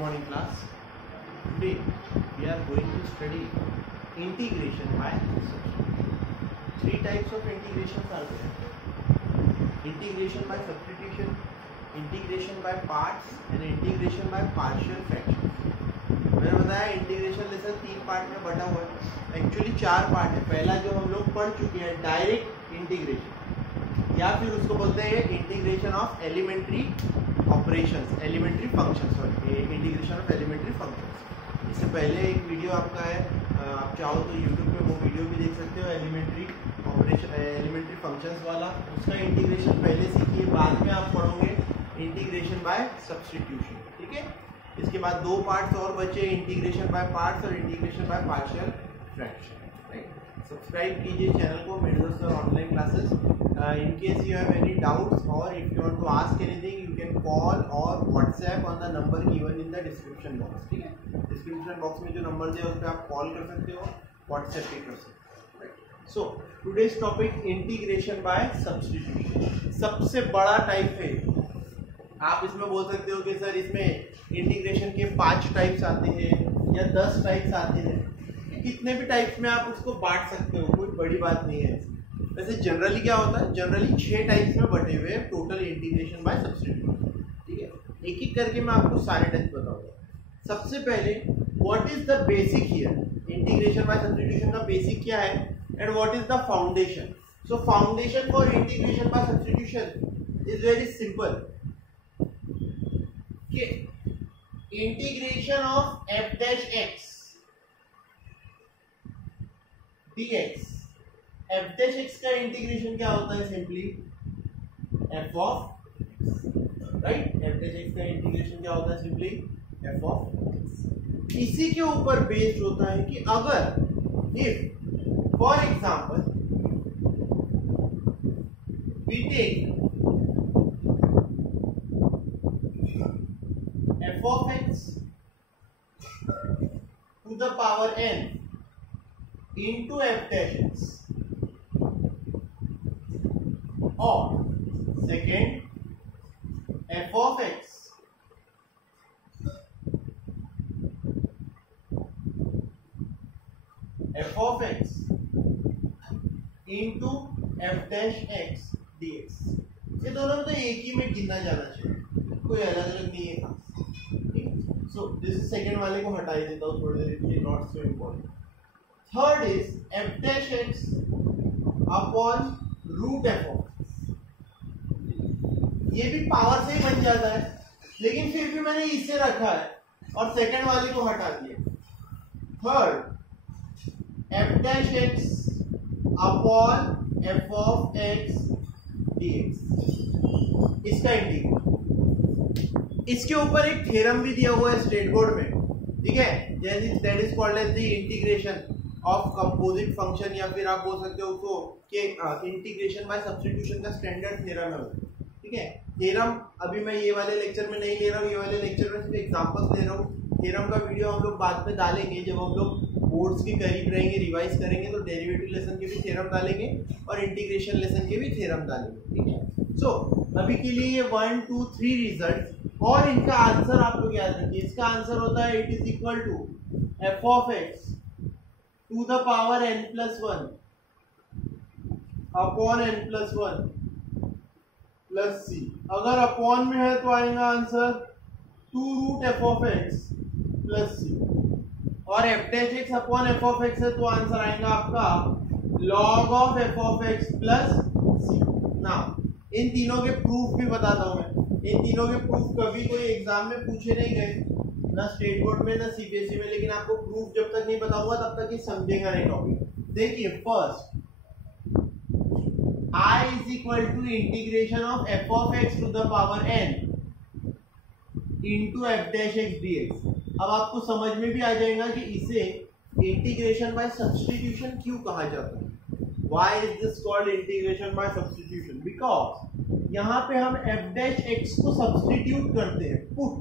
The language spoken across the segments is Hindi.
morning class. Today we are going to study integration by substitution. Three types of integrations are there: integration by substitution, integration by parts and integration by partial fractions. मैंने बताया इंटीग्रेशन लेसन तीन पार्ट में बटा हुआ है, एक्चुअली चार पार्ट है। पहला जो हम लोग पढ़ चुके हैं डायरेक्ट इंटीग्रेशन, या फिर उसको बोलते हैं integration of elementary operations, elementary functions, sorry integration of elementary functions. इससे पहले एक वीडियो आपका है, आप चाहो तो यूट्यूब पे वो वीडियो भी देख सकते हो, एलिमेंट्री ऑपरेशन, एलिमेंट्री फंक्शंस वाला। उसका इंटीग्रेशन पहले सीखिए, बाद में आप पढ़ोगे इंटीग्रेशन बाय सब्स्टिट्यूशन, ठीक है। इसके बाद दो पार्ट्स और बचे, इंटीग्रेशन बाय पार्ट्स और integration by partial fraction. Subscribe कीजिए चैनल को, मेरे sir online classes. In case you have any doubts or if you want to ask anything, you can call or WhatsApp on the number given in the description box, ठीक है। डिस्क्रिप्शन बॉक्स में जो नंबर दिया है उस पर आप कॉल कर सकते हो, WhatsApp भी कर सकते हो। So today's topic integration by substitution. सबसे बड़ा टाइप है, आप इसमें बोल सकते हो कि सर इसमें इंटीग्रेशन के 5 टाइप्स आते हैं या 10 टाइप्स आते हैं। कितने भी टाइप्स में आप उसको बांट सकते हो, कोई बड़ी बात नहीं है। वैसे जनरली क्या होता है, जनरली 6 टाइप्स में बटे हुए टोटल इंटीग्रेशन बाय सब्स्टिट्यूशन, ठीक है। एक एक करके मैं आपको सारे टाइप्स बताऊंगा। सबसे पहले what is the basic here, integration by substitution का बेसिक क्या है and what is the foundation. So foundation for integration by substitution is very simple कि integration of f dash x dx, f dash x का इंटीग्रेशन क्या होता है, simply f of right, f dash x का इंटीग्रेशन क्या होता है, सिंपली f ऑफ। इसी के ऊपर बेस्ड होता है कि अगर if for example we take f of x to the power n into f dash x, or second f of x into f dash x dx। ये दोनों तो एक ही में गिना जाना चाहिए, कोई अलग अलग नहीं है खास। सो दिस सेकंड वाले को हटा ही देता हूँ थोड़ी देर, ये not so important. Third is f dash x upon root f of x। ये भी पावर से ही बन जाता है, लेकिन फिर भी मैंने इसे रखा है और सेकंड वाले को हटा दिया। Third f dash x upon f of x dx, इसका इंटीग्रल। इसके ऊपर एक थ्योरम भी दिया हुआ है स्टेट बोर्ड में, ठीक है, that is called as the integration of composite function, या फिर आप बोल सकते हो उसको कि इंटीग्रेशन बाय सब्स्टिट्यूशन का स्टैंडर्ड थ्योरम है, ठीक है। थ्योरम अभी मैं ये वाले लेक्चर में नहीं ले रहा हूँ, ये वाले लेक्चर में सिर्फ एग्जांपल्स ले रहा हूँ। थ्योरम का वीडियो हम लोग बाद में डालेंगे, जब हम लोग बोर्ड्स के करीब रहेंगे, रिवाइज करेंगे, तो डेरिवेटिव लेसन के भी थ्योरम डालेंगे और इंटीग्रेशन लेसन के भी थ्योरम डालेंगे, ठीक है। सो अभी के लिए ये 1 2 3 रिजल्ट, और इनका आंसर आप लोग याद रखिए। इसका आंसर होता है it is equal to f of x to the power n plus 1 upon n plus 1 plus c। अगर अपॉन में है तो आएगा answer 2 root f of x plus c, और f dash x upon f of x है तो आंसर आएगा आपका log of f of x plus c। Now in तीनों के प्रूफ भी बताता हूं मैं। इन तीनों के प्रूफ कभी कोई एग्जाम में पूछे नहीं गए, ना स्टेट बोर्ड में ना सीबीएसई में, लेकिन आपको प्रूफ जब तक नहीं बताऊंगा तब तक ये समझेगा नहीं टॉपिक। देखिए first, I is equal to integration of f of x to the power n into f dash x dx। अब आपको समझ में भी आ जाएगा कि इसे इंटीग्रेशन बाय सब्स्टिट्यूशन क्यों कहा जाता है। Why is this called integration by substitution? Because यहाँ पे हम f dash x को सब्स्टिट्यूट करते हैं, put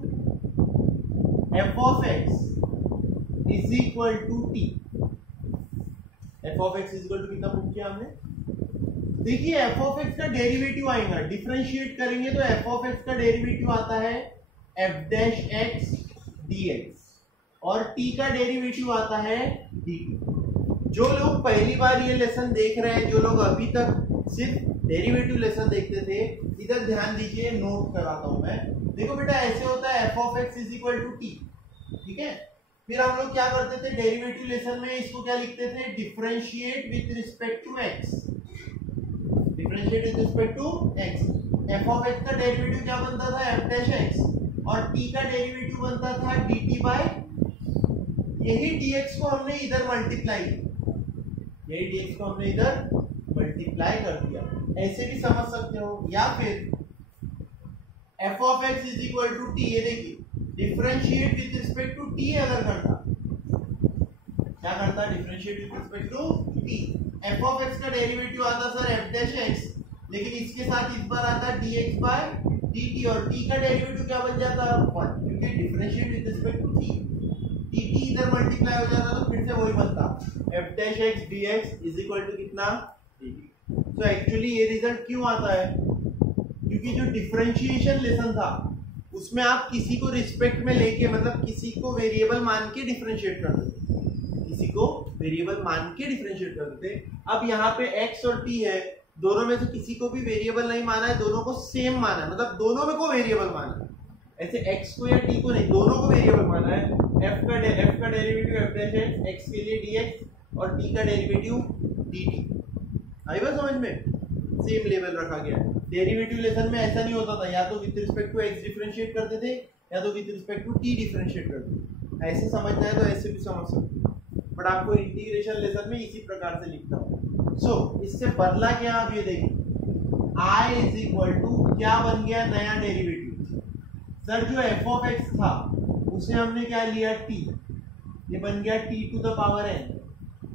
f of x is equal to t। f of x is equal to कितना पुट किया हमने, देखिए एफ ऑफ एक्स का डेरिवेटिव आएगा, डिफरेंशिएट करेंगे तो एफ ऑफ एक्स का डेरिवेटिव आता है एफ डैश एक्स dx और t का डेरिवेटिव आता है dt। जो लोग पहली बार ये लेसन देख रहे हैं, जो लोग अभी तक सिर्फ डेरिवेटिव लेसन देखते थे, इधर ध्यान दीजिए, नोट कराता हूं मैं। देखो बेटा, ऐसे होता है f of x is equal to t, ठीक है। फिर हम लोग क्या करते थे डेरिवेटिव लेसन में, इसको क्या लिखते थे, differentiate with respect to x, differentiate with respect to x। f of x का डेरिवेटिव क्या बनता था, f डैश x, और t का डेरिवेटिव बनता था dt बाय, यही dx को हमने इधर मल्टीप्लाई, यही dx को हमने इधर मल्टीप्लाई कर दिया। ऐसे भी समझ सकते हो, या फिर f of x is equal to t, ये देखिए differentiate with respect to t अगर करता, क्या करता, differentiate with respect to t, f of x का डेरिवेटिव आता सर f डैश x, लेकिन इसके साथ इस बार आता dx बाय dt, और t का डेरिवेटिव क्या बन जाता 1, क्योंकि differentiate with respect to t, dt इधर मल्टीप्लाई हो जाता तो फिर से वही बनता f dash x dx is equal to कितना dt। तो एक्चुअली ये रिजल्ट क्यों आता है, क्योंकि जो डिफरेंशिएशन लेसन था उसमें आप किसी को रिस्पेक्ट में लेके, मतलब किसी को वेरिएबल मान के डिफरेंशिएट कर देते, किसी को वेरिएबल मान के डिफरेंशिएट कर देते। अब यहाँ पे x और t है, दोनों में से किसी को भी वेरिएबल नहीं माना है, दोनों को सेम माना है, मतलब दोनों में को वेरिएबल माना है, ऐसे x को या t को नहीं, दोनों को वेरिएबल माना है। f का डेरिवेटिव f डैश x के लिए dx और t का डेरिवेटिव dt, आई बात समझ में, सेम लेवल रखा गया है। डेरिवेटिव लेसन में ऐसा नहीं होता था, या तो with respect to x differentiate करते थे, या तो with respect to t differentiate करते थे। ऐसे समझना है तो ऐसे भी समझ सकते हो, बट आपको इंटीग्रेशन लेसन में इसी प्रकार से लिखता हूँ। सो इससे बदला क्या, आप ये देखिए i इज इक्वल टू क्या बन गया, नया डेरिवेटिव सर, जो f of x था उसे हमने क्या लिया t, ये बन गया t to the power n,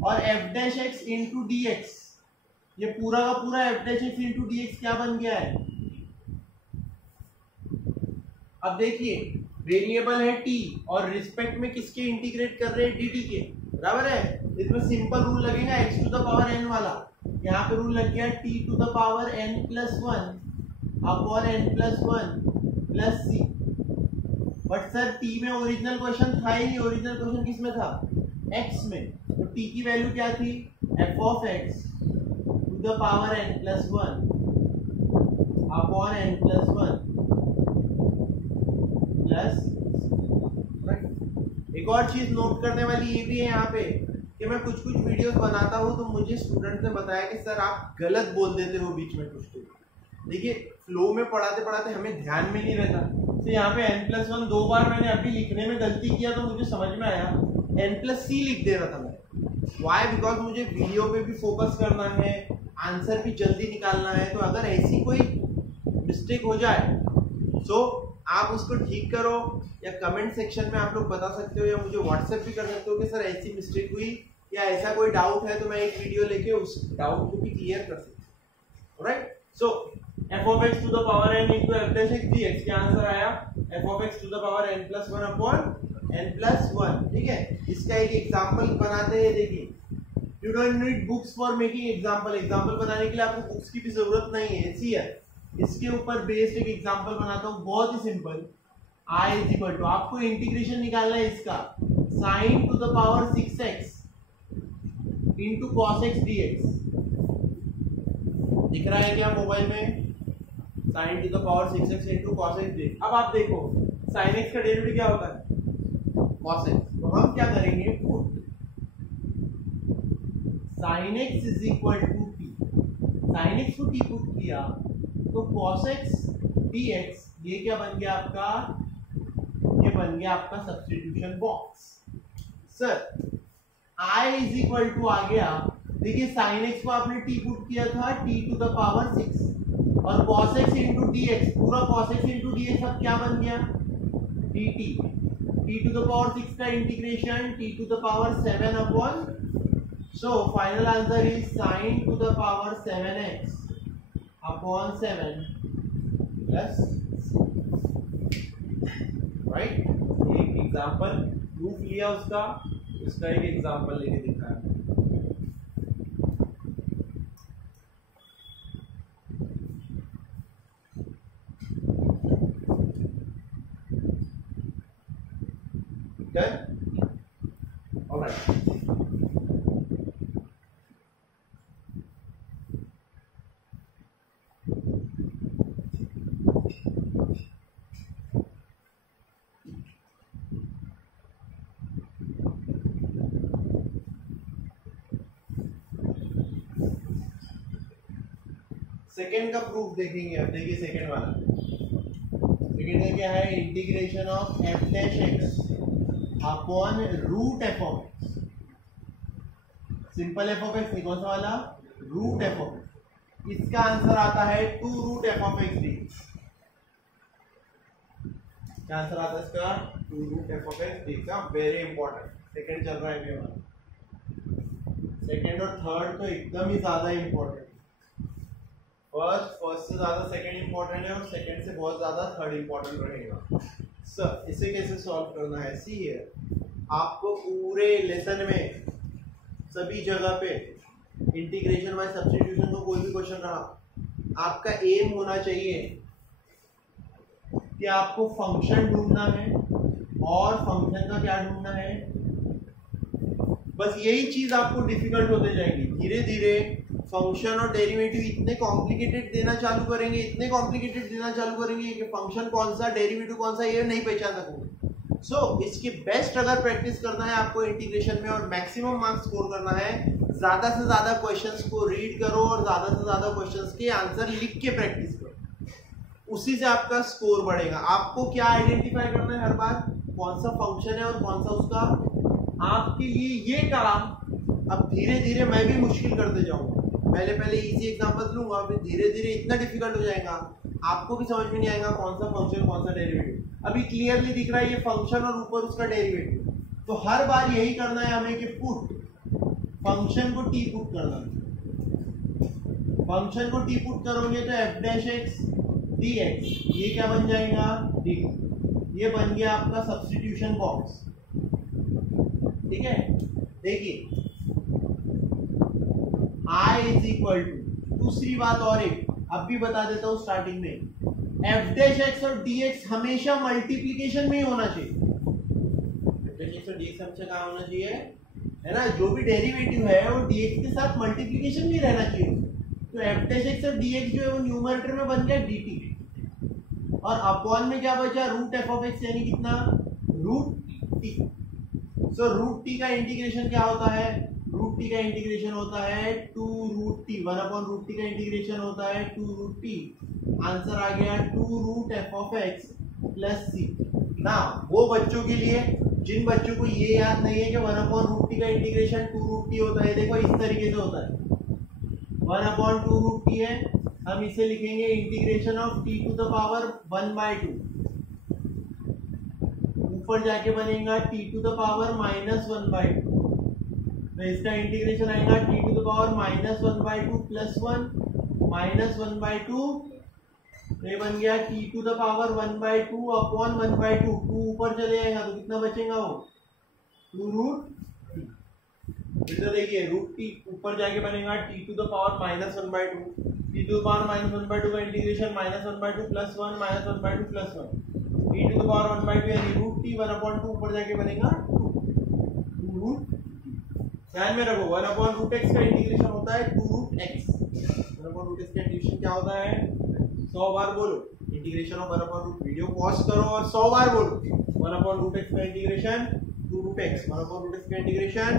और f dash x into dx, ये पूरा का पूरा f dash x into dx क्या बन गया है। अब देखिए वेरिएबल है t और रिस्पेक्ट में किसके इंटीग्रेट कर रहे हैं, dt के, बराबर है। इसमें सिंपल रूल लगेगा x to the power n वाला, यहाँ पे रूल लग गया t to the power n plus 1 upon n plus 1 plus c। But sir t में ओरिजिनल क्वेश्चन था ही नहीं, ओरिजिनल क्वेश्चन किस में था, x में, तो t की वैल्यू क्या थी, f of x to the power n plus 1 upon n plus 1 plus. एक और चीज नोट करने वाली ये भी है यहाँ पे कि मैं कुछ कुछ वीडियोस बनाता हूँ तो मुझे स्टूडेंट ने बताया कि सर आप गलत बोल देते हो बीच में कुछ कुछ। देखिए फ्लो में पढ़ाते पढ़ाते हमें ध्यान में नहीं रहता, तो यहाँ पे n प्लस 1 दो बार मैंने अभी लिखने में गलती किया तो मुझे समझ में आया n प्लस c लिख दे रहा था मैं। वाई, बिकॉज मुझे वीडियो पे भी फोकस करना है, आंसर भी जल्दी निकालना है, तो अगर ऐसी कोई मिस्टेक हो जाए तो आप उसको ठीक करो, या कमेंट सेक्शन में आप लोग बता सकते हो, या मुझे व्हाट्सएप भी कर सकते हो कि सर ऐसी मिस्टेक हुई या ऐसा कोई डाउट है, तो मैं एक वीडियो लेके उस डाउट को भी क्लियर कर सकता हूँ। Right, so f of x to the power n into f dash x dx, क्या आंसर आया, f of x to the power n plus 1 upon n plus 1। ठीक है, इसका एक एग्जांपल बनाते हैं। देखिए, you don't need books for making example, example बनाने के लिए आपको बुक्स की भी जरूरत नहीं है। सी है, इसके ऊपर बेस्ड एक एग्जांपल बनाता हूँ, बहुत ही simple. i is equal to, आपको इंटीग्रेशन निकालना है इसका, sin to the power 6x into cos x dx। दिख रहा है क्या मोबाइल में, sin to the power 6x into cos x dx। अब आप देखो sin x का डेरिवेटिव क्या होता है, cos x, तो हम क्या करेंगे, put sin x is equal to t, sin x को t पुट किया तो cos x dx, ये क्या बन गया आपका, ये बन गया आपका substitution box. Sir i is equal to आ गया, देखिए sin x को आपने t पुट किया था t टू द पावर 6, और cos x इंटू dx, पूरा cos x इंटू dx अब क्या बन गया, dt, t to the power 6 का integration t to the power 7 upon, so final answer is sin to the power 7x upon 7 plus, right. एक एग्जांपल प्रूफ लिया उसका, इसका एक एग्जांपल लेके दिखाया। Done? Alright. सेकेंड का प्रूफ देखेंगे अब। देखिए सेकेंड वाला, सेकेंड का क्या है, integration of f dash x upon root F of x. Simple f of x नहीं, कौन सा वाला, रूट एफ ऑफ एक्स। इसका आंसर आता है 2 root F of x d. क्या आंसर आता है इसका, 2 root F of x d का। वेरी इंपॉर्टेंट, सेकेंड चल रहा है मेरा। सेकेंड और थर्ड तो एकदम ही ज्यादा इंपॉर्टेंट। फर्स्ट से ज्यादा सेकंड इंपॉर्टेंट है और सेकंड से बहुत ज्यादा थर्ड इंपॉर्टेंट रहेगा। सर इसे कैसे सॉल्व करना है, सी हियर। आपको पूरे लेसन में सभी जगह पे इंटीग्रेशन बाय सब्स्टिट्यूशन को कोई भी क्वेश्चन रहा, आपका एम होना चाहिए कि आपको फंक्शन ढूंढना है और फंक्शन का क्या ढूंढना है। बस यही चीज आपको डिफिकल्ट होते जाएगी। धीरे धीरे फंक्शन और डेरिवेटिव इतने कॉम्प्लिकेटेड देना चालू करेंगे, इतने कॉम्प्लिकेटेड देना चालू करेंगे कि फंक्शन कौन सा डेरिवेटिव कौन सा ये नहीं पहचान सकोगे। सो इसकी बेस्ट अगर प्रैक्टिस करना है आपको इंटीग्रेशन में और मैक्सिमम मार्क्स स्कोर करना है, ज्यादा से ज्यादा क्वेश्चंस को रीड करो और ज्यादा से ज्यादा क्वेश्चंस के आंसर लिख के प्रैक्टिस करो। उसी से आपका स्कोर बढ़ेगा। आपको क्या आइडेंटिफाई करना है हर बार, कौन सा फंक्शन है और कौन सा उसका। आपके लिए ये काम अब धीरे धीरे मैं भी मुश्किल करते जाऊंगा। पहले पहले इजी एग्जांपल लूंगा, फिर धीरे धीरे इतना डिफिकल्ट हो जाएगा आपको भी समझ में नहीं आएगा कौन सा फंक्शन कौन सा डेरिवेटिव। अभी क्लियरली दिख रहा है ये फंक्शन और ऊपर उसका डेरिवेटिव। तो हर बार यही करना है हमें कि पुट फंक्शन को टी पुट करना है। फंक्शन को टी पुट करोगे तो F dash x D x, ये क्या बन जाएगा, डी। ये बन गया आपका सब्स्टिट्यूशन बॉक्स। ठीक है, देखिए I इज इक्वल टू, दूसरी बात और एक अब भी बता देता हूं स्टार्टिंग में, एफ डैश एक्स और डी एक्स हमेशा मल्टीप्लीकेशन में ही होना चाहिए। एफ डैश एक्स और डी एक्स हमेशा कहां होना चाहिए, है ना। जो भी डेरिवेटिव है वो डी एक्स के साथ मल्टीप्लीकेशन में रहना चाहिए। तो एफ डैश एक्स और डी एक्स जो है वो न्यूमरेटर में बन गया डी टी, और अपॉन में क्या बचा, रूट एफ ऑफ एक्स, यानी कितना, root t. So root T का इंटीग्रेशन क्या होता है, रूट टी का इंटीग्रेशन होता है 2 root T, 1 upon root T का इंटीग्रेशन होता है 2 रूट टी। आंसर आ गया 2 root F of X plus C. ना वो बच्चों के लिए जिन बच्चों को ये याद नहीं है कि 1 अपॉन रूट टी का इंटीग्रेशन 2 रूट टी होता है, देखो इस तरीके से होता है। 1 अपॉन 2 रूट टी है, हम इसे लिखेंगे integration of t to the power 1/2। ऊपर जाके बनेगा टी टू द पावर -1/2। तो इसका इंटीग्रेशन आएगा t to the power -1/2 plus 1 -1/2। तो ये बन गया t to the power 1/2 upon 1/2। 2 ऊपर चले जाएगा तो कितना बचेगा वो, 2 रूट टी। फिर तो देखिए रूट टी ऊपर जाके बनेगा t to the power -1/2। T to the power -1/2 का integration -1/2 plus 1 -1/2 plus 1। T to the power 1/2 यानी रूट टी 1/2 ऊपर जाके बनेगा 2 रूट। ध्यान में रखो 1 अपॉन रूट एक्स का इंटीग्रेशन होता है 2 root x. 1 upon root x का इंटीग्रेशन क्या होता है, 100 बार बोलो integration of 1 upon root. Video pause करो और 100 बार बोलो 1 अपॉन रूट एक्स का integration 2 root x. 1 upon root x का इंटीग्रेशन,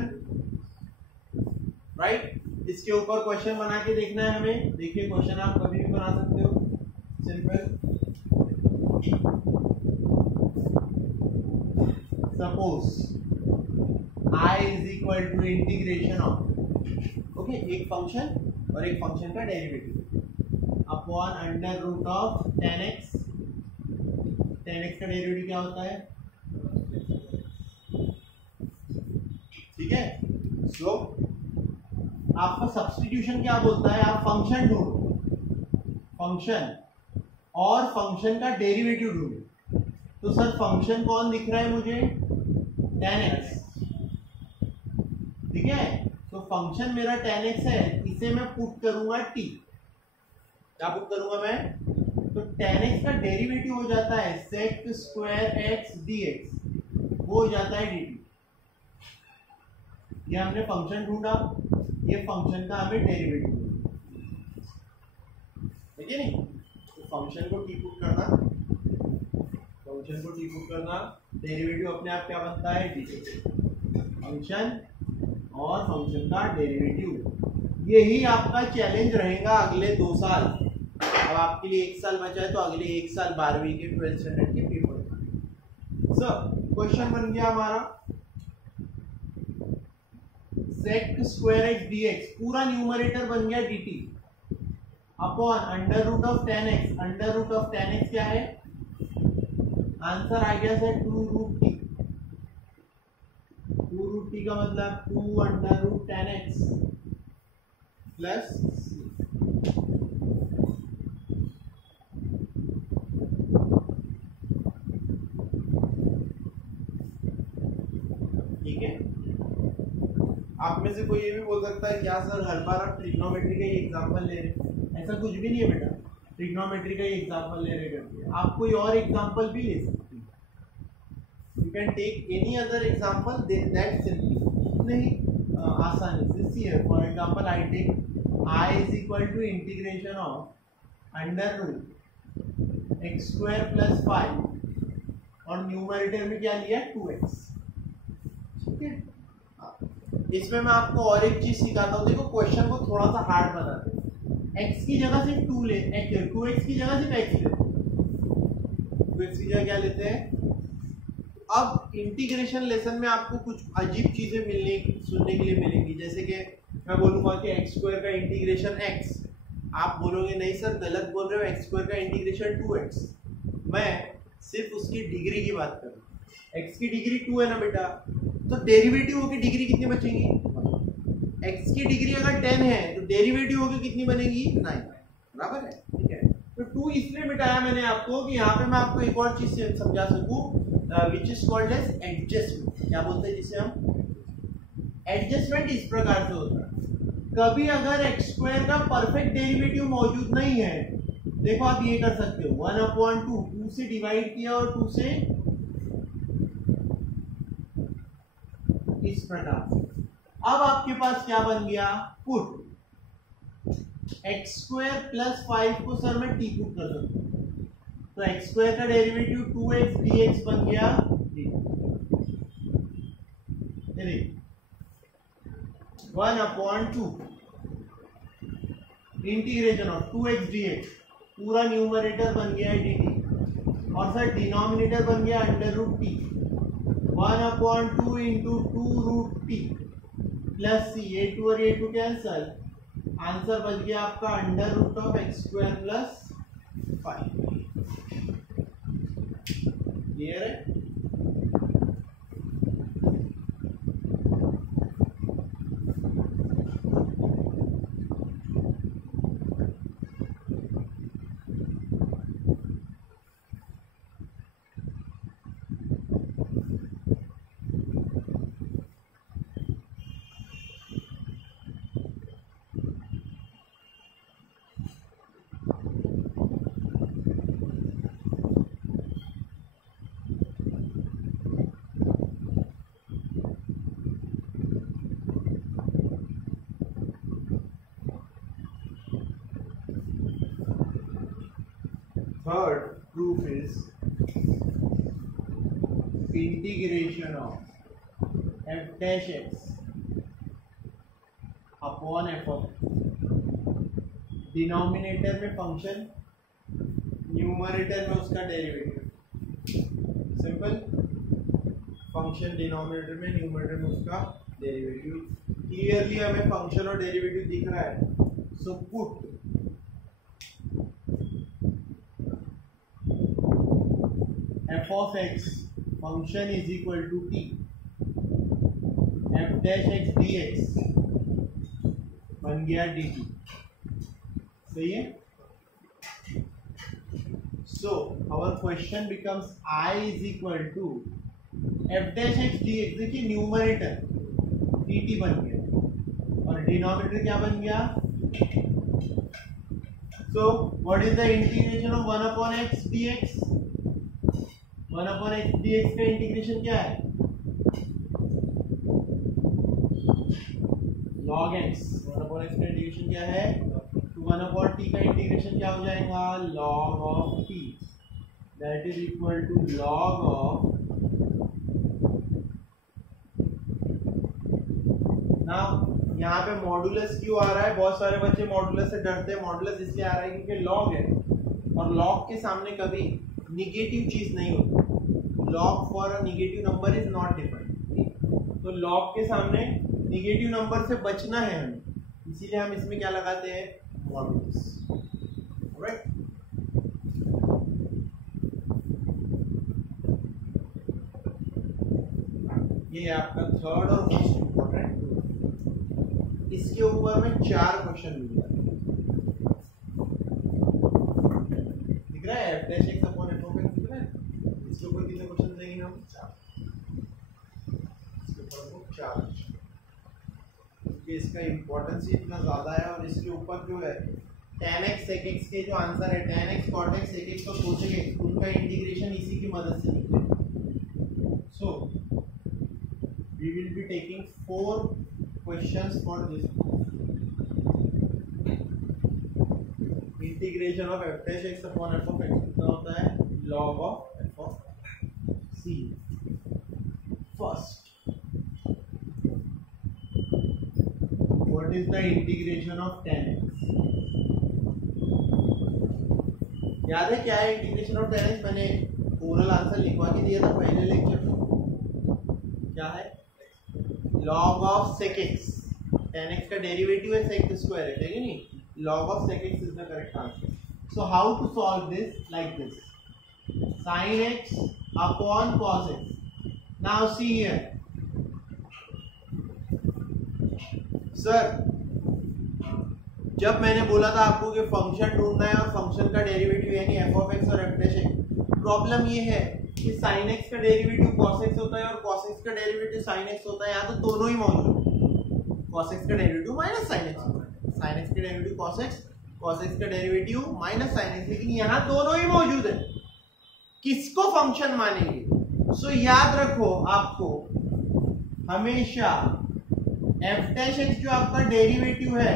राइट। इसके ऊपर क्वेश्चन बना के देखना है हमें। देखिए क्वेश्चन आप कभी भी बना सकते हो, simple. Suppose I is equal to integration of, okay, एक फंक्शन और एक फंक्शन का derivative upon under root of 10x। 10x का डेरिवेटिव क्या होता है, ठीक है। सो आपका सब्स्टिट्यूशन क्या बोलता है, आप फंक्शन ढूंढो, फंक्शन और फंक्शन का डेरिवेटिव ढूंढो। तो सर फंक्शन कौन दिख रहा है मुझे, 10x, ठीक है। तो फंक्शन मेरा 10x है, इसे मैं पुट करूंगा t। क्या पुट करूंगा मैं, तो 10x का डेरिवेटिव हो जाता है sec² x dx। वो हो जाता है dt। ये हमने फंक्शन ढूंढा, ये फंक्शन का हमें डेरिवेटिव, ठीक है नहीं। तो फंक्शन को टी पुट करना, फंक्शन को टी पुट करना, डेरिवेटिव अपने आप क्या बनता है dt। फंक्शन और फंक्शन का डेरिवेटिव, यही आपका चैलेंज रहेगा अगले 2 साल। अब आपके लिए 1 साल बचा है, तो अगले 1 साल 12वीं के 12th स्टैंडर्ड के पेपर का। सर क्वेश्चन बन गया हमारा sec स्क्वायर एक्स dx, पूरा न्यूमरेटर बन गया dt upon under root of tan x। Under root of tan x क्या है, आंसर आ गया sir 2 root t। 2 root t का मतलब 2 under root tan x plus c। ठीक है, आप में से कोई ये भी बोल सकता है क्या सर हर बार आप ट्रिग्नोमेट्री का ही एग्जांपल ले रहे हैं। ऐसा कुछ भी नहीं है बेटा, ट्रिग्नोमेट्री का ही एग्जांपल ले रहे करके आप कोई और एग्जांपल भी ले सकते हैं। You can take any other example that simply, नहीं आसानी से। See for example I take I is equal to integration of under root X square plus 5 और न्यूमरेटर में क्या लिया 2x। ठीक है, इसमें मैं आपको और एक चीज सिखाता हूँ। देखो क्वेश्चन को थोड़ा सा हार्ड बनाते हैं। x की जगह सिर्फ 2x की जगह सिर्फ x लेते हैं, 2x की जगह क्या लेते हैं। अब इंटीग्रेशन लेसन में आपको कुछ अजीब चीजें सुनने के लिए मिलेंगी, जैसे कि मैं बोलूंगा कि एक्स स्क्वायर का इंटीग्रेशन x, आप बोलोगे नहीं सर गलत बोल रहे हो, एक्स स्क्वायर का इंटीग्रेशन 2x। मैं सिर्फ उसकी डिग्री की बात कर रहा हूँ। x की डिग्री 2 है ना बेटा, तो डेरिवेटिव होगी डिग्री कितनी बचेगी, x की डिग्री अगर 10 है तो डेरिवेटिव होगी कितनी बनेगी 9, बराबर है। ठीक है, तो 2 इसलिए मिटाया मैंने आपको कि यहाँ पे मैं आपको एक और चीज समझा सकूं, which is called as adjustment. क्या बोलते हैं जिसे हम, एडजस्टमेंट इस प्रकार से होता है, कभी अगर एक्स स्क्वायर का परफेक्ट डेरिवेटिव मौजूद नहीं है, देखो आप ये कर सकते हो 1/2, 2 से डिवाइड किया और 2 से इस प्रकार से। अब आपके पास क्या बन गया, पुट एक्स स्क्वायर प्लस 5 को सर मैं टी पुट कर सकता हूं, तो एक्स स्क्वायर का डेरिवेटिव 2x dx बन गया। 1/2 इंटीग्रेशन ऑफ 2x dx, पूरा न्यूमरेटर बन गया है dt और सर डिनोमिनेटर बन गया under root T. 1/2 into 2 root T plus C, ये 2 और ये 2 कैंसल, आंसर बच गया आपका under root of x square plus 5। Clear है। Third proof is integration of f dash x upon f of x, denominator में फंक्शन, न्यूमरेटर में उसका डेरिवेटिव। सिंपल, फंक्शन डिनोमिनेटर में, न्यूमरेटर में उसका डेरिवेटिव। क्लियरली हमें फंक्शन और डेरिवेटिव दिख रहा है, so put f of x function is equal to t f dash x dx बन गया dt। सही है। So our question becomes I is equal to f dash x dx, देखिए न्यूमरेटर dt बन गया और डिनोमिनेटर क्या बन गया। So what is the integration of 1/x dx, 1/x dx का इंटीग्रेशन क्या है log x 1/x का इंटीग्रेशन क्या है, तो 1/t का इंटीग्रेशन क्या हो जाएगा, log of t that is equal to log of ना। यहाँ पे मॉडुलस क्यों आ रहा है, बहुत सारे बच्चे मॉडुलस से डरते हैं। मॉडुलस इसलिए आ रहा है क्योंकि लॉग है और लॉग के सामने कभी निगेटिव चीज नहीं होती। Log for a negative number is not defined, तो लॉग के सामने निगेटिव नंबर से बचना है हमें, इसीलिए हम इसमें क्या लगाते हैं, मॉडुलस। राइट, ये आपका थर्ड और मोस्ट इंपॉर्टेंट। इसके ऊपर में 4 क्वेश्चन मिल रहा है, दिख रहा है, f dash x upon f of x दिख रहा है। इसके ऊपर कितने क्वेश्चन देंगे हम, 4। इसके ऊपर वो 4, क्योंकि इसका इंपॉर्टेंस ही इतना ज्यादा है। और इसके ऊपर जो है tan x sec x के जो आंसर है tan x cot x sec x को सोचेंगे, उनका इंटीग्रेशन इसी की मदद से निकलेगा। सो we will be taking 4 questions for this integration of f dash x upon f of x कितना होता है, log of f of c। First, what is the integration of tan x? याद है क्या है इंटीग्रेशन ऑफ tan x? मैंने ओरल आंसर लिखवा के दिया था पहले लेक्चर में। क्या है, log of sec x, tan x का डेरिवेटिव है sec स्क्वायर है, ठीक है नहीं, log of sec x is the correct answer. So how to solve this? Like this, sin x upon cos x. Now see here, sir जब मैंने बोला था आपको कि फंक्शन ढूंढना है और फंक्शन का डेरिवेटिव यानी f of x और f dash x, प्रॉब्लम ये है कि sin x का डेरिवेटिव cos x होता है और cos x का डेरिवेटिव sin x होता है। यहाँ तो दोनों ही मौजूद है, cos x का डेरिवेटिव माइनस sin x होता है, sin x का derivative cos x, cos x का डेरिवेटिव माइनस sin x, लेकिन यहाँ दोनों ही मौजूद है। किसको फंक्शन मानेंगे? सो याद रखो, आपको हमेशा f dash x जो आपका डेरिवेटिव है,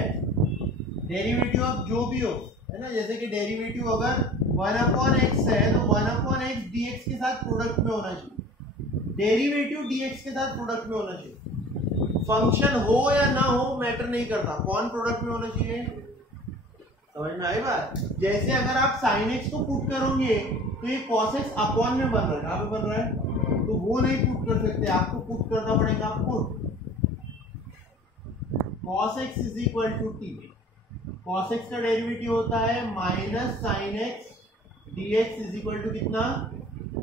डेरिवेटिव ऑफ जो भी हो, है ना, जैसे कि डेरिवेटिव अगर 1/x है तो 1/x dx के साथ प्रोडक्ट में होना चाहिए, डेरिवेटिव dx के साथ प्रोडक्ट में होना चाहिए। फंक्शन हो या ना हो मैटर नहीं करता, कौन प्रोडक्ट में होना चाहिए, समझ में आई बात। जैसे अगर आप sin x को पुट करोगे तो ये cos x अपॉन में बन रहा है, कहाँ पे बन रहा है, तो वो नहीं पुट कर सकते, आपको पुट करना पड़ेगा, put cos x is equal to t। cos x का डेरिवेटिव होता है minus sin x dx is equal to कितना,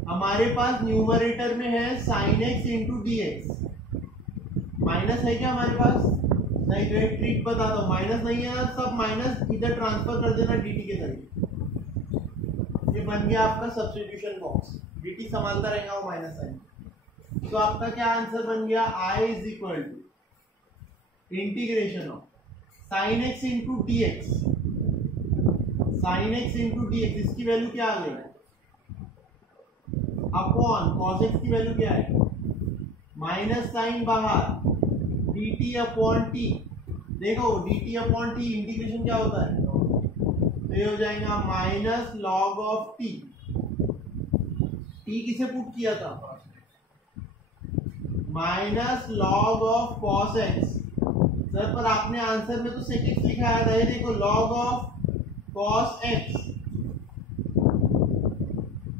हमारे पास न्यूमरेटर में है sin x into dx, minus है क्या हमारे पास, नहीं, तो एक ट्रिक बता दो, माइनस नहीं है ना, सब माइनस इधर ट्रांसफर कर देना dt के जरिए, ये बन गया आपका सब्स्टिट्यूशन बॉक्स, dt संभालता रहेगा वो माइनस साइन। तो आपका क्या आंसर बन गया, I is equal to integration of sin x into dx, sin x into dx, इसकी वैल्यू क्या आ गई, अपॉन cos x की वैल्यू क्या है, माइनस साइन बाहर, dt अपॉन t। देखो dt अपॉन t इंटीग्रेशन क्या होता है, तो ये हो जाएगा minus log of t। t किसे पुट किया था, minus log of cos x। Sir पर आपने आंसर में तो sec x लिखा है, देखो log of cos x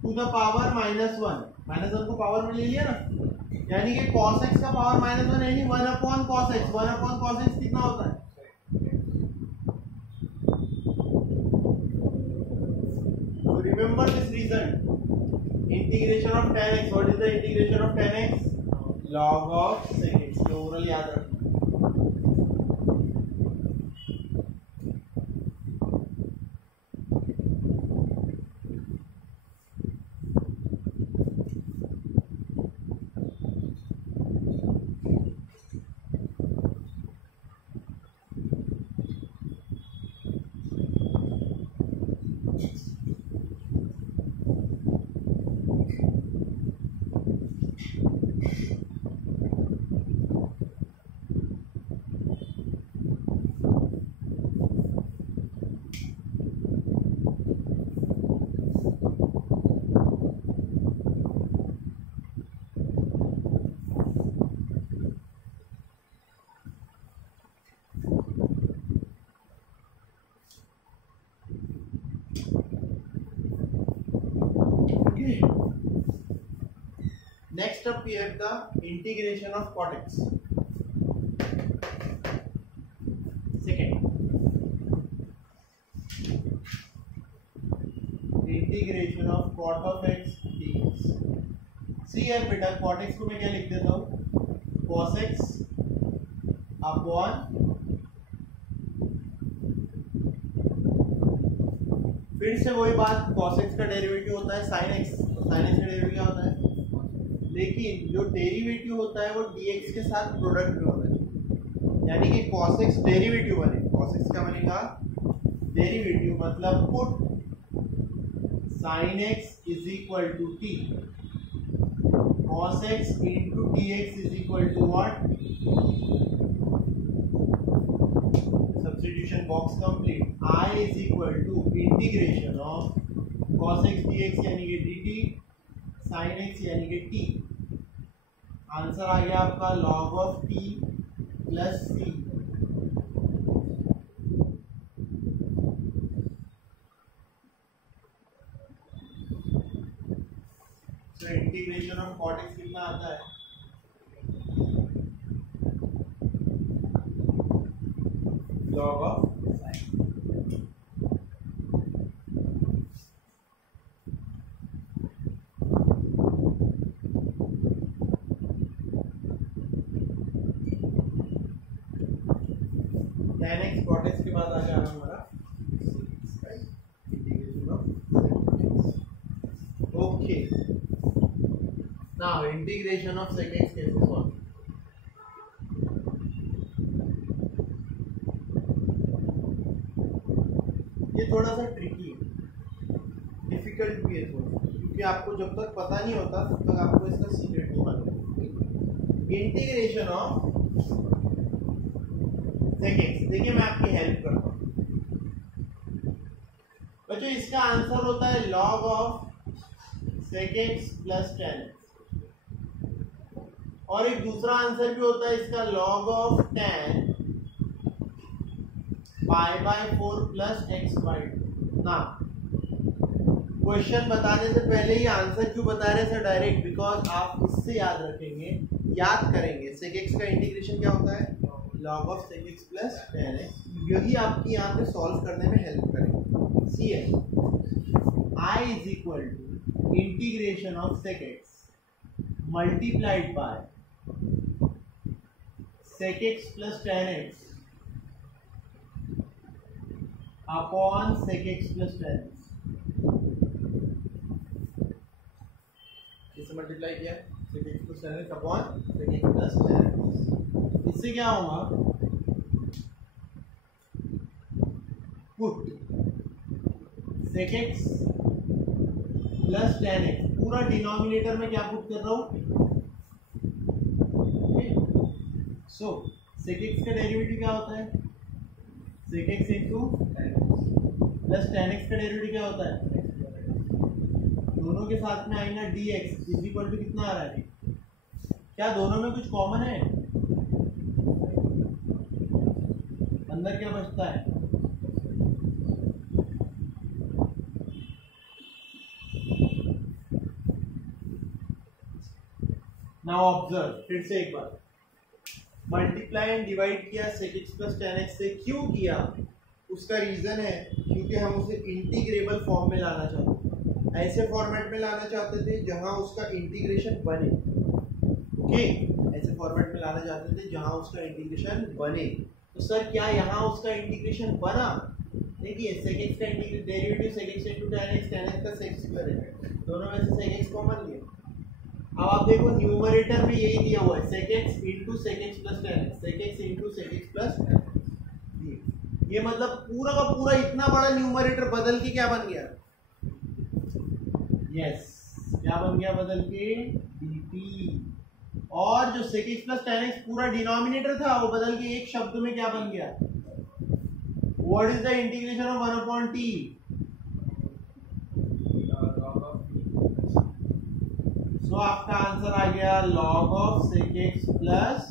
to the power -1, -1 को पावर में ले लिया ना, यानी कि cos x का पावर -1 यानी 1/cos x, 1/cos x कितना होता है, so remember this result, integration of tan x, what is the integration of tan x, log of sec x, तो ओरल याद रखना। Okay. Next up we have the integration of cot x. Second, integration of cot of x dx. See यार बेटा cot x को मैं क्या लिख देता हूँ, cos x अपॉन, फिर से वही बात, cos x का डेरिवेटिव होता है sin x, sin x का डेरिवेटिव क्या होता है, लेकिन जो डेरिवेटिव होता है वो dx के साथ प्रोडक्ट में होता है, यानी कि cos x डेरिवेटिव बनेगा, cos x क्या बनेगा, डेरिवेटिव, मतलब put sin x is equal to t, cos x into dx is equal to what, substitution box complete, I is equal to integration of cos x dx यानी कि dt, sin x यानी कि t, आंसर आ गया आपका log of t plus c। तो इंटीग्रेशन ऑफ cot x कितना आता है, log of tan x cot x के बाद आ गया हमारा integration of, okay, now integration of sec x कैसे सॉल्व, ये थोड़ा सा ट्रिकी है, डिफिकल्ट भी है थोड़ा, क्योंकि आपको जब तक पता नहीं होता तब तक आपको इसका सीक्रेट नहीं मालूम। इंटीग्रेशन ऑफ sec x, देखिए मैं आपकी हेल्प करता हूँ बच्चों, इसका आंसर होता है log of sec x plus tan x, और एक दूसरा आंसर भी होता है इसका log of tan pi by 4 plus x by 2। No question बताने से पहले ही आंसर क्यों बता रहे हैं सर डायरेक्ट, बिकॉज आप इससे याद रखेंगे, याद करेंगे sec x का इंटीग्रेशन क्या होता है, log of sec x plus tan x, यही आपकी यहाँ पे सॉल्व करने में हेल्प करेगा। सी है I is equal to integration of sec x multiplied by sec x plus tan x upon sec x plus tan x, इसे मल्टीप्लाई किया sec x plus tan x upon sec x plus tan x, इससे क्या होगा, put sec x plus tan x, पूरा डिनोमिनेटर में क्या पुट कर रहा हूं, सो sec x का डेरिवेटिव क्या होता है, sec x into plus tan x का डेरिवेटिव क्या होता है, दोनों के साथ में आएगा dx इज इक्वल टू कितना आ रहा है, क्या दोनों में कुछ कॉमन है, अंदर क्या बचता है, नाउ ऑब्जर्व, फिर से एक बार, मल्टीप्लाई एंड डिवाइड किया sec x plus tan x से, क्यों किया, उसका रीजन है क्योंकि हम उसे इंटीग्रेबल फॉर्म में लाना चाहते थे, ऐसे फॉर्मेट में लाना चाहते थे जहां उसका इंटीग्रेशन बने, ओके, ऐसे फॉर्मेट में लाना चाहते थे जहां उसका इंटीग्रेशन बने। तो सर क्या यहाँ उसका इंटीग्रेशन बना, देखिए sec x का derivative sec x into tan x का sec स्क्वायर है, दोनों में से sec x कॉमन लिया, अब आप देखो न्यूमरेटर में यही दिया हुआ है sec x into sec x plus tan x, sec x into sec x plus tan x, ये मतलब पूरा का पूरा इतना बड़ा न्यूमरेटर बदल के क्या बन गया, यस, क्या बन गया बदल के dt, और जो sec x plus tan x पूरा डिनोमिनेटर था वो बदल के एक शब्द में क्या बन गया, what is the integration of 1 upon t, तो आपका आंसर आ गया log of sec x plus,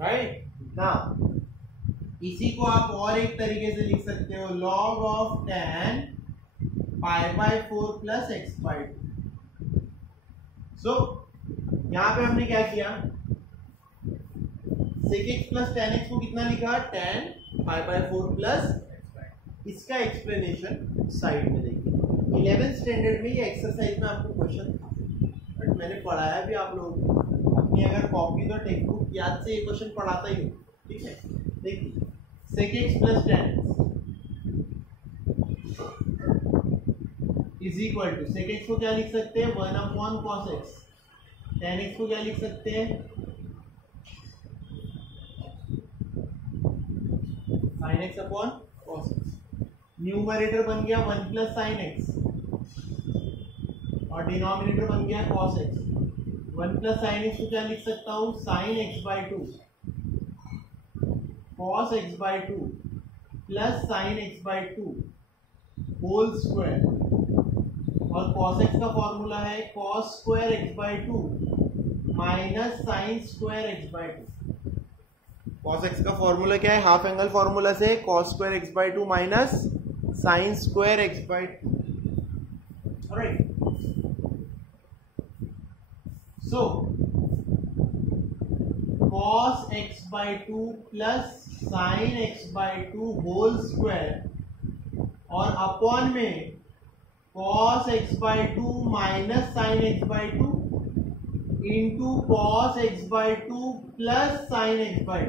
right, now इसी को आप और एक तरीके से लिख सकते हो, log of tan π/4 plus x/2। So यहां पे हमने क्या किया, sec x plus tan x को कितना लिखा, tan π/4 प्लस, इसका एक्सप्लेनेशन साइड में देखिए। 11th स्टैंडर्ड में ये एक्सरसाइज में आपको क्वेश्चन था, बट मैंने पढ़ाया भी आप लोगों को, अपनी अगर कॉपी तो टेक्स्ट बुक याद से ये क्वेश्चन पढ़ाता ही हो, ठीक है। देखिए sec x plus tan x is equal to, sec x को क्या लिख सकते हैं, 1/cos x, tan x को क्या लिख सकते हैं, sin x upon cos x। Numerator बन गया 1 प्लस sin x और डिनोमिनेटर बन गया cos x। 1 plus sin x को क्या लिख सकता हूँ, sin x/2 cos x/2 plus sin x/2 whole square, और cos x का फॉर्मूला है cos square x/2 minus sin square x/2। cos x का फॉर्मूला क्या है, हाफ एंगल फॉर्मूला से cos square x/2 minus sin square x/2। Alright, so cos x/2 plus sin x/2 whole square और अपॉन में cos x/2 minus sin x/2 into cos x/2 plus sin x/2।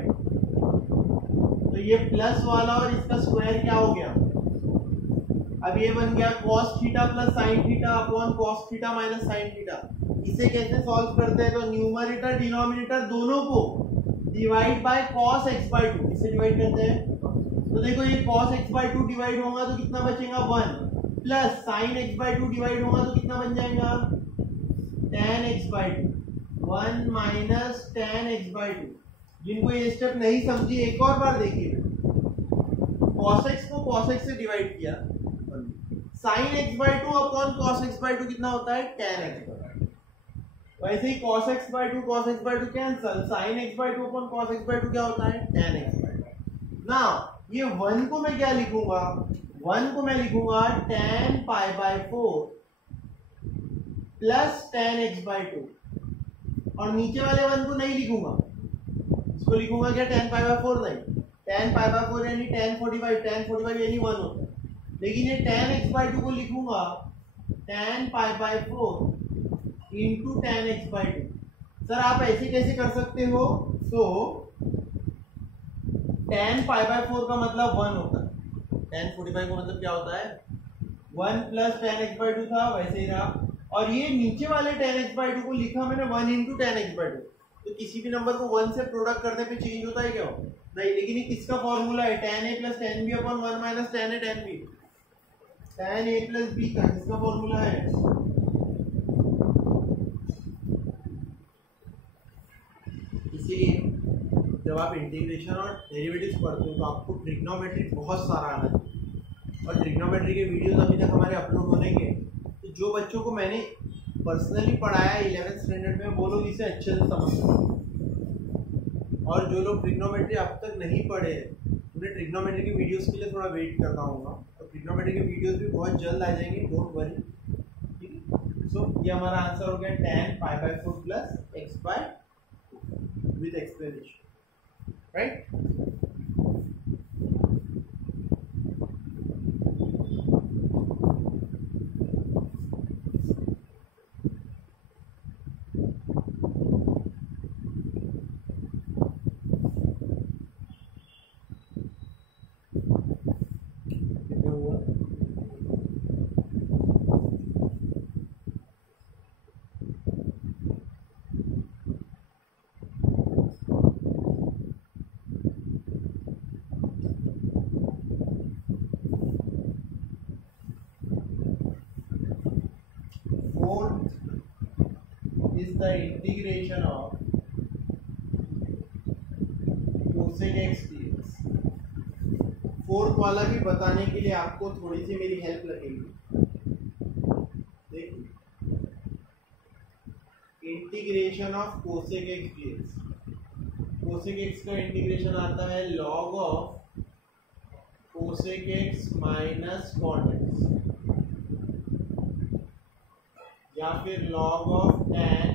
तो ये प्लस वाला और इसका स्क्वायर क्या हो गया, अब ये बन गया cos theta plus sin theta upon cos theta minus sin theta. इसे कैसे सॉल्व करते हैं, तो न्यूमरेटर डिनोमिनेटर दोनों को डिवाइड बाय cos x/2, इससे डिवाइड करते हैं। तो देखो ये cos x/2 डिवाइड होगा तो कितना बचेगा 1, प्लस sin x/2 डिवाइड होगा तो कितना बन जाएगा tan x/2, 1 minus tan x/2। जिनको ये स्टेप नहीं समझी एक और बार देखिए, cos x को cos x से डिवाइड किया, sin x/2 upon cos x/2 कितना होता है tan x/2। वैसे ही cos x/2 cancel, sin x/2 upon cos x/2 क्या होता है tan x/2। ना ये 1 को मैं क्या लिखूंगा, 1 को मैं लिखूंगा tan π/4 प्लस tan x/2, और नीचे वाले 1 को नहीं लिखूंगा, इसको लिखूंगा क्या tan π/4 नहीं, tan π/4 यानी tan 45 यानी 1 होता है, लेकिन ये tan x/2 को लिखूंगा tan π/4 into tan x/2। Sir आप ऐसे कैसे कर सकते हो, तो tan π/4 का मतलब 1 होता है, tan 45 का मतलब क्या होता है 1 प्लस tan x/2 था, वैसे ही रहा। और ये नीचे वाले tan x/2 को लिखा मैंने 1 इंटू tan x/2। तो किसी भी नंबर को 1 से प्रोडक्ट करने पे चेंज होता है क्या, नहीं, लेकिन ये किसका फॉर्मूला है, tan a plus tan b upon 1 minus tan a tan b, tan a plus b का किसका फॉर्मूला है। इसीलिए जब आप इंटीग्रेशन और डेरिवेटिव्स पढ़ते हो तो आपको ट्रिग्नोमेट्री बहुत सारा आना चाहिए, और ट्रिग्नोमेट्री के वीडियोस अभी तक हमारे अपलोड होने के, तो जो बच्चों को मैंने पर्सनली पढ़ाया 11th स्टैंडर्ड में वो लोग इसे अच्छे से समझते हैं, और जो लोग ट्रिग्नोमेट्री अब तक नहीं पढ़े उन्हें ट्रिग्नोमेट्री के वीडियोस के लिए थोड़ा वेट करना होगा, और ट्रिग्नोमेट्री के वीडियोस भी बहुत जल्द आ जाएंगे, डोंट वरी, ठीक है। सो ये हमारा आंसर हो गया tan π/4 plus x/2 with explanation, right? Is the integration of cosec x dx। Fourth वाला भी बताने के लिए आपको थोड़ी सी मेरी हेल्प लगेगी। देखिए, integration of cosec x dx, cosec x का इंटीग्रेशन आता है log of cosec x minus cot X, या फिर log of tan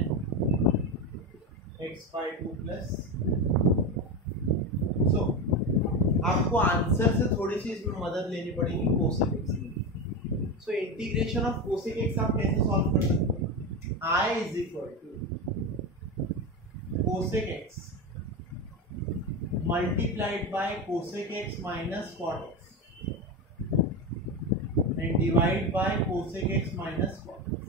x/2 plus. So आपको आंसर से थोड़ी सी इसमें मदद लेनी पड़ेगी कोसेक एक्स की। So integration of cosec x आप कैसे सॉल्व कर सकते हैं? I is equal to cosec x multiplied by cosec x minus cot x and divide by cosec x minus cot x.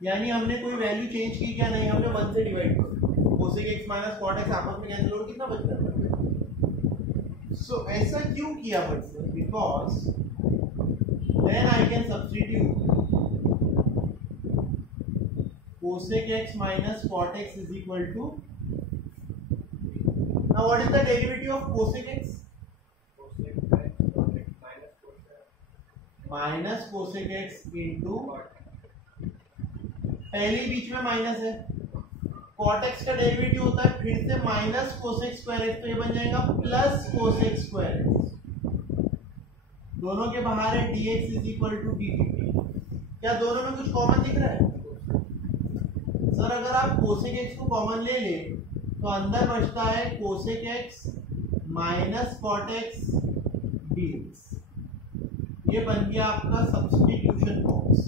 यानी हमने कोई वैल्यू चेंज की क्या? नहीं, हमने 1 से डिवाइड कर। Cosec x minus cot x आपस में कैंसिल हो, कितना बच जाता है? सो ऐसा क्यों किया बच्चों? Because then I can substitute cosec x minus cot x is equal to, now what is the derivative of cosec x? Minus cosec x into, पहले बीच में माइनस है, कॉट एक्स का डेरिवेटिव होता है फिर से माइनस कोसेक स्क्वायर एक्स, तो ये बन जाएगा प्लस कोसेक स्क्वायर एक्स। दोनों के बाहर है dx is equal to dt। क्या दोनों में कुछ कॉमन दिख रहा है? सर अगर आप कोसेक एक्स को कॉमन ले ले तो अंदर बचता है cosec x minus cot x dx। ये बन गया आपका सब्स्टिट्यूशन बॉक्स,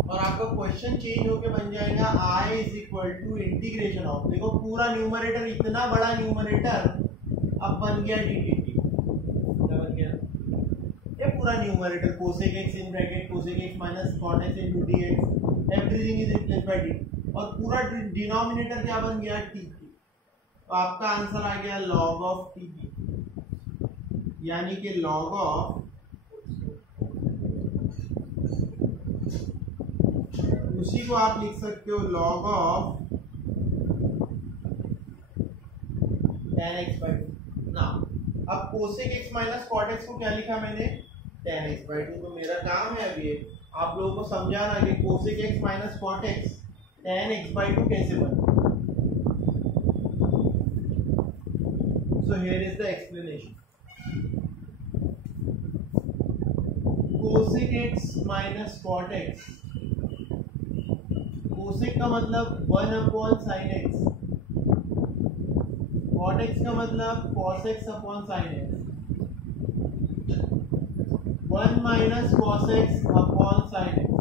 और आपका क्वेश्चन चेंज होके बन जाएगा I is equal to integration of, देखो पूरा न्यूमरेटर, इतना बड़ा न्यूमरेटर अब बन गया dt। क्या बन गया? ये पूरा numerator cosec x in bracket cosec x minus cot x into dx, everything is replaced by dt, और पूरा डिनोमिनेटर क्या बन गया? t। तो आपका आंसर आ गया log ऑफ t, यानी कि log ऑफ, उसी को आप लिख सकते हो log ऑफ tan x/2 ना। अब cosec x minus cot x को क्या लिखा मैंने? tan x/2। तो मेरा काम है अभी आप लोगों को समझाना कि cosec x minus cot x tan x/2 कैसे बने। So here is the explanation. Cosec x minus cot x, cosec का मतलब 1/sin x, कॉट एक्स का मतलब cos x/sin x, 1 minus cos x/sin x।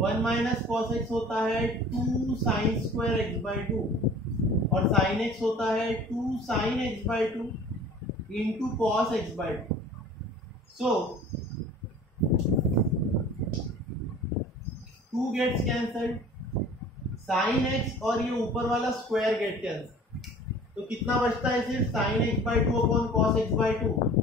1 minus cos x होता है 2 sin स्क्वायर x/2, और sin x होता है 2 sin x/2 into cos x/2। सो 2 गेट्स कैंसल्ड, sin x और ये ऊपर वाला स्क्वायर गेट कैंसल, तो कितना बचता है? सिर्फ sin x/2 upon cos x/2।